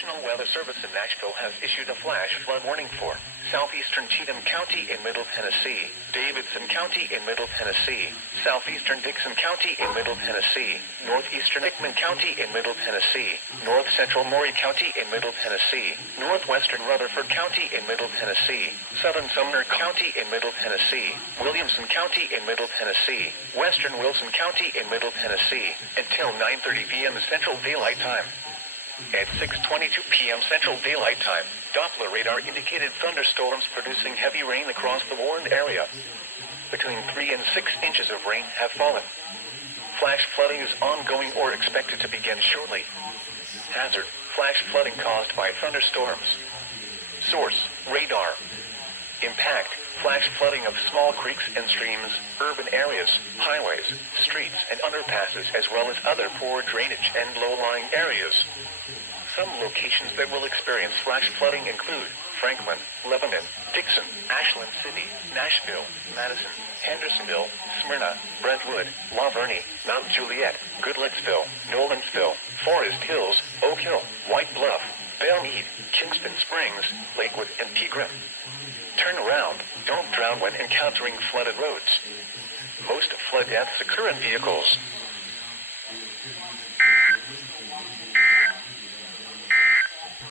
National Weather Service in Nashville has issued a flash flood warning for southeastern Cheatham County in Middle Tennessee, Davidson County in Middle Tennessee, southeastern Dixon County in Middle Tennessee, northeastern Hickman County in Middle Tennessee, north central Maury County in Middle Tennessee, northwestern Rutherford County in Middle Tennessee, southern Sumner County in Middle Tennessee, Williamson County in Middle Tennessee, western Wilson County in Middle Tennessee, until 9:30 p.m. Central Daylight Time. At 6:22 p.m. Central Daylight Time, Doppler radar indicated thunderstorms producing heavy rain across the warned area. Between 3 and 6 inches of rain have fallen. Flash flooding is ongoing or expected to begin shortly. Hazard: flash flooding caused by thunderstorms. Source: radar. Impact: flash flooding of small creeks and streams, urban areas, highways, streets and underpasses, as well as other poor drainage and low-lying areas. Some locations that will experience flash flooding include Franklin, Lebanon, Dixon, Ashland City, Nashville, Madison, Hendersonville, Smyrna, Brentwood, La Vernie, Mount Juliet, Goodlettsville, Nolensville, Forest Hills, Oak Hill, White Bluff, Belle Meade, Kingston Springs, Lakewood, and Pegram. Turn around. Don't drown when encountering flooded roads. Most flood deaths occur in vehicles.